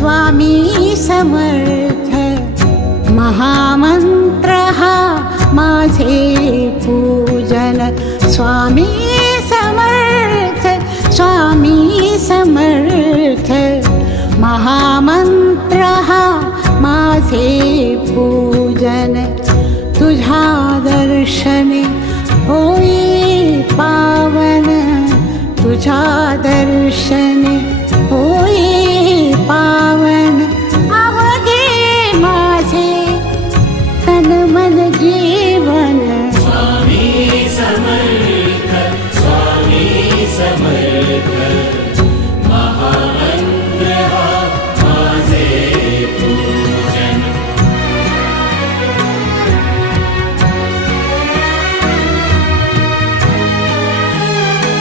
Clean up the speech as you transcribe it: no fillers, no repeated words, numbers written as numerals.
स्वामी समर्थ महामंत्र हा माझे पूजन स्वामी समर्थ स्वामी समर्थ महामंत्र हा माझे पूजन तुझ्या दर्शने होई पावन तुझ्या दर्शने